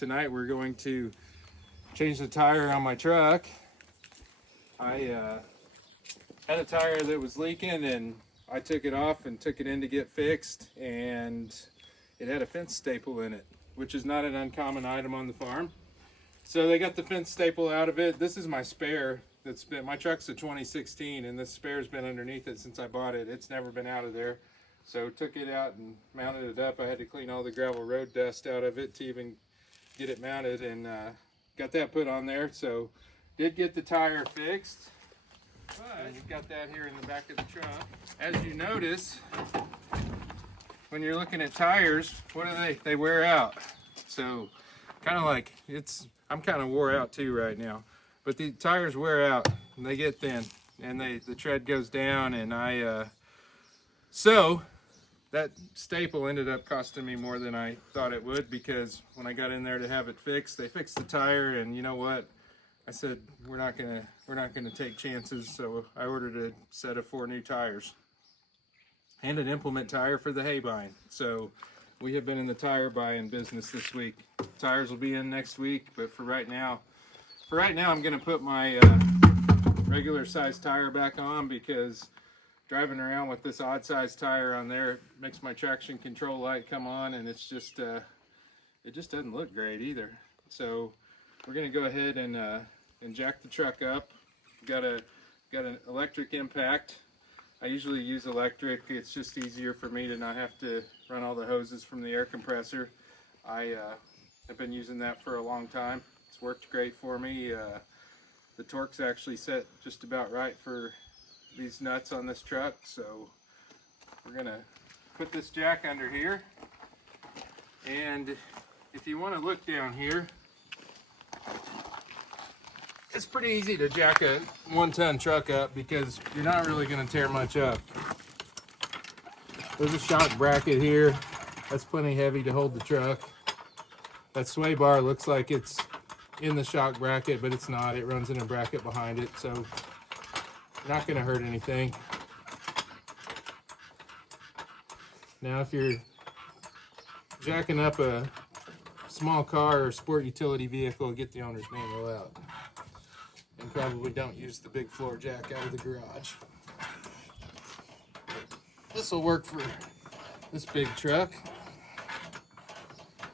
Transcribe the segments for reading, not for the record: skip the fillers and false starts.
tonight we're going to change the tire on my truck. I had a tire that was leaking and I took it off and took it in to get fixed, and it had a fence staple in it, which is not an uncommon item on the farm. So they got the fence staple out of it. This is my spare. My truck's a 2016 and this spare's been underneath it since I bought it. It's never been out of there. So took it out and mounted it up. I had to clean all the gravel road dust out of it to even get it mounted, and got that put on there. So did get the tire fixed, but we've got that here in the back of the trunk. As you notice, when you're looking at tires, what do they wear out. So kind of like I'm kind of wore out too right now, but the tires wear out and they get thin and the tread goes down, and so that staple ended up costing me more than I thought it would, because when I got in there to have it fixed, they fixed the tire, and you know what? I said, we're not gonna take chances, so I ordered a set of 4 new tires and an implement tire for the hay buying. So we have been in the tire buying business this week. Tires will be in next week, but for right now I'm gonna put my regular size tire back on, because driving around with this odd size tire on there makes my traction control light come on, and it's just it just doesn't look great either. So we're gonna go ahead and jack the truck up. Got an electric impact. I usually use electric. It's just easier for me to not have to run all the hoses from the air compressor. I have been using that for a long time. It's worked great for me. The torque's actually set just about right for these nuts on this truck. So we're gonna put this jack under here, and if you want to look down here, it's pretty easy to jack a 1-ton truck up because you're not really going to tear much up. There's a shock bracket here that's plenty heavy to hold the truck. That sway bar looks like it's in the shock bracket, but it's not. It runs in a bracket behind it, so not going to hurt anything. Now if you're jacking up a small car or sport utility vehicle, get the owner's manual out, and probably don't use the big floor jack out of the garage. This will work for this big truck. As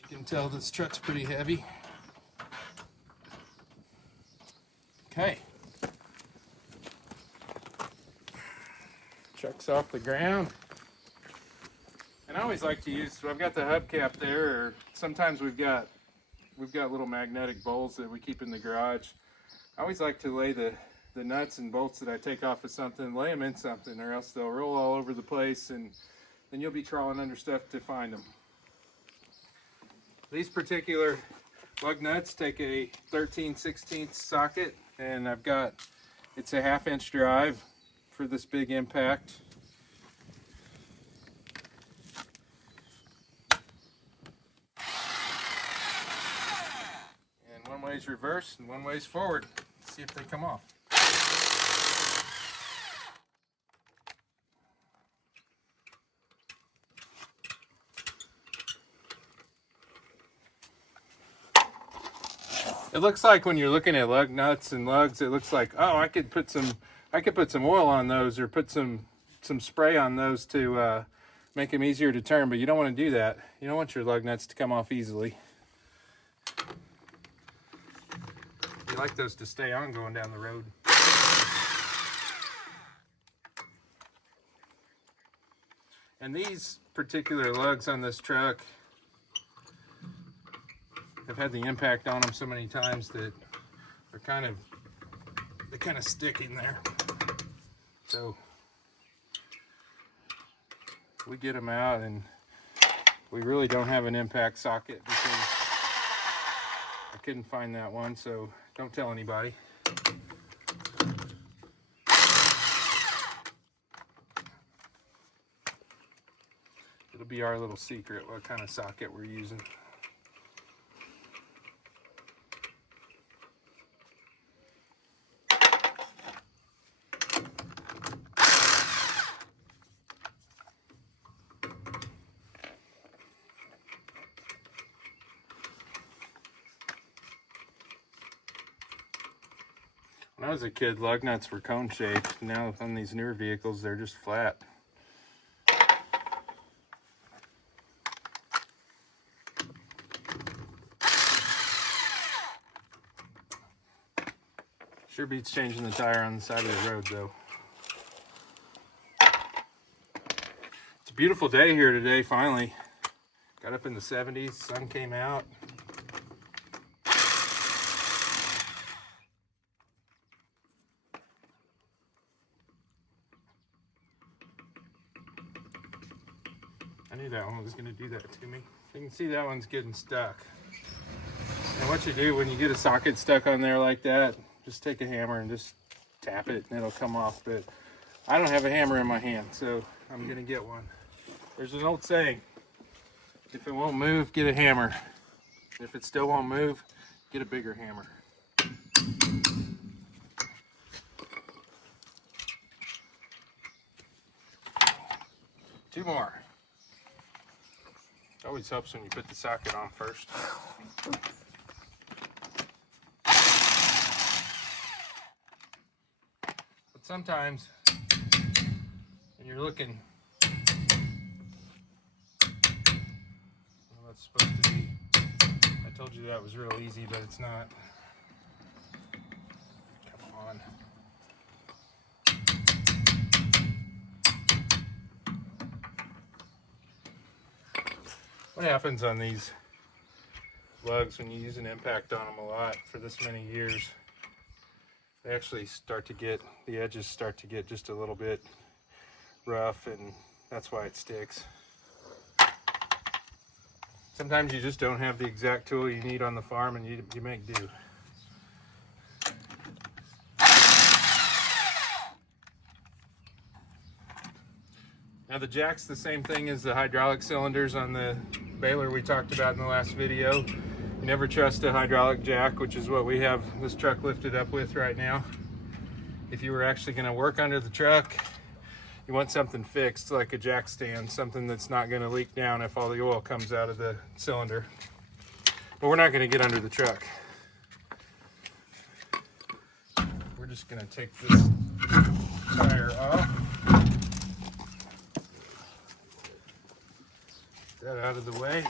you can tell, this truck's pretty heavy. Okay. Truck's off the ground. And I always like to use, I've got the hubcap there, or sometimes we've got little magnetic bowls that we keep in the garage. I always like to lay the nuts and bolts that I take off of something, lay them in something, or else they'll roll all over the place, and then you'll be trawling under stuff to find them. These particular lug nuts take a 13/16 socket, and it's a 1/2-inch drive for this big impact. And one way's reverse and one way's forward. Let's see if they come off. It looks like when you're looking at lug nuts and lugs, it looks like, oh, I could put some oil on those, or put some spray on those to make them easier to turn, but you don't want to do that. You don't want your lug nuts to come off easily. You like those to stay on going down the road. And these particular lugs on this truck have had the impact on them so many times that they kind of stick in there. So we get them out, and we really don't have an impact socket because I couldn't find that one, so don't tell anybody. It'll be our little secret what kind of socket we're using. was a kid, lug nuts were cone shaped. Now on these newer vehicles, they're just flat. Sure beats changing the tire on the side of the road though. It's a beautiful day here today, finally. Got up in the 70s, sun came out. I knew that one was going to do that to me. You can see that one's getting stuck. And what you do when you get a socket stuck on there like that, just take a hammer and just tap it and it'll come off. But I don't have a hammer in my hand, so I'm going to get one. There's an old saying, if it won't move, get a hammer. If it still won't move, get a bigger hammer. Two more. Always helps when you put the socket on first. But sometimes, when you're looking, well, that's supposed to be, I told you that was real easy, but it's not. Come on. What happens on these lugs when you use an impact on them a lot for this many years? They actually start to get, the edges start to get just a little bit rough, and that's why it sticks. Sometimes you just don't have the exact tool you need on the farm and you make do. Now the jack's the same thing as the hydraulic cylinders on the baler we talked about in the last video. You never trust a hydraulic jack, which is what we have this truck lifted up with right now. If you were actually going to work under the truck, you want something fixed like a jack stand, something that's not going to leak down if all the oil comes out of the cylinder. But we're not going to get under the truck. We're just going to take this tire off. That out of the way.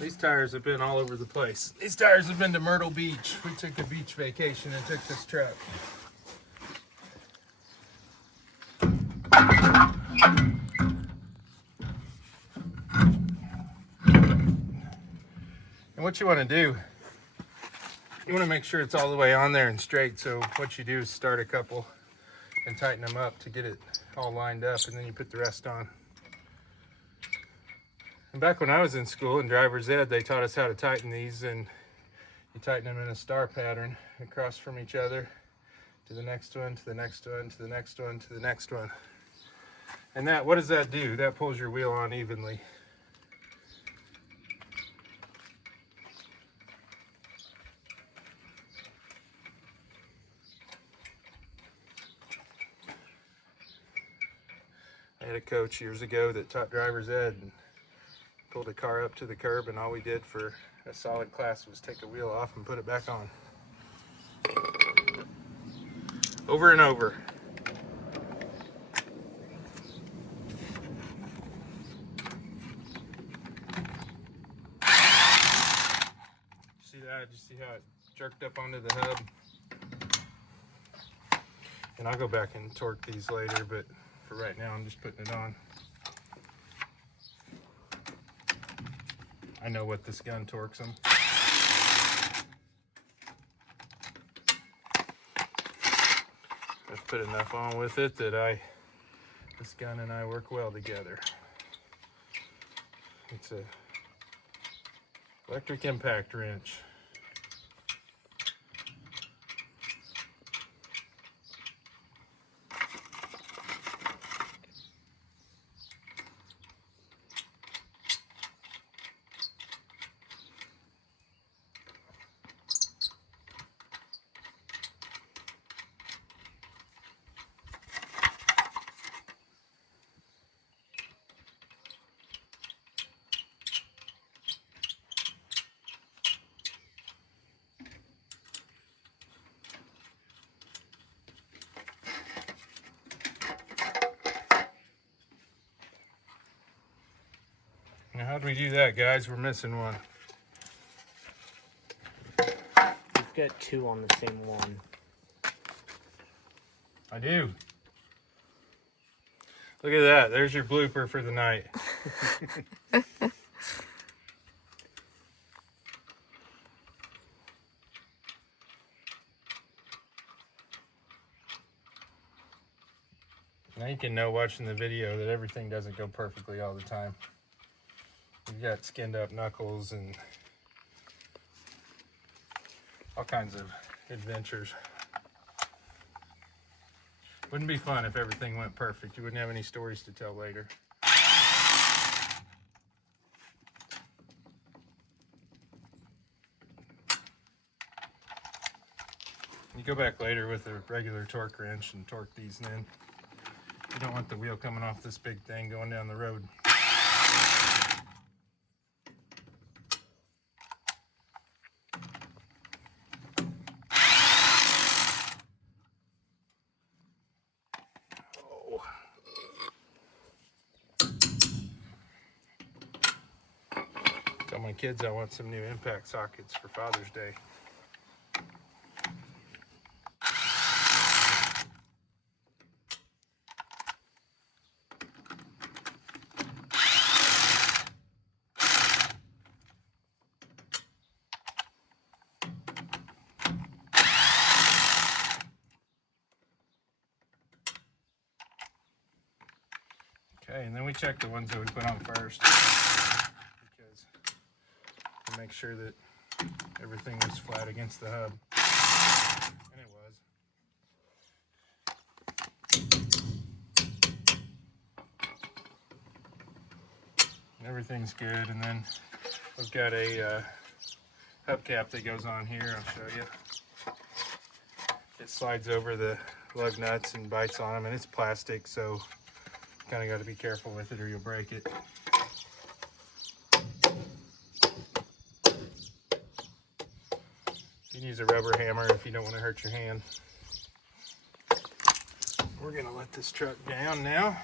These tires have been all over the place. These tires have been to Myrtle Beach. We took a beach vacation and took this truck. And what you want to do, you want to make sure it's all the way on there and straight. So what you do is start a couple and tighten them up to get it all lined up, and then you put the rest on. And back when I was in school in driver's ed, they taught us how to tighten these, and you tighten them in a star pattern across from each other to the next one, to the next one, to the next one, to the next one. And that, what does that do? That pulls your wheel on evenly. I had a coach years ago that taught driver's ed and pulled a car up to the curb, and all we did for a solid class was take a wheel off and put it back on. Over and over. See that? Did you see how it jerked up onto the hub? And I'll go back and torque these later, but for right now I'm just putting it on. I know what this gun torques them. I've put enough on with it that this gun and I work well together. It's a electric impact wrench. Now, how'd we do that, guys? We're missing one. You've got 2 on the same one. I do. Look at that. There's your blooper for the night. Now you can know watching the video that everything doesn't go perfectly all the time. We've got skinned up knuckles and all kinds of adventures. Wouldn't be fun if everything went perfect. You wouldn't have any stories to tell later. You go back later with a regular torque wrench and torque these in. You don't want the wheel coming off this big thing going down the road. Oh. Tell my kids I want some new impact sockets for Father's Day. Okay, and then we check the ones that we put on first because to make sure that everything was flat against the hub. And it was. Everything's good, and then we've got a hubcap that goes on here. I'll show you. It slides over the lug nuts and bites on them, and it's plastic, so kind of got to be careful with it or you'll break it. You can use a rubber hammer if you don't want to hurt your hand. We're going to let this truck down now.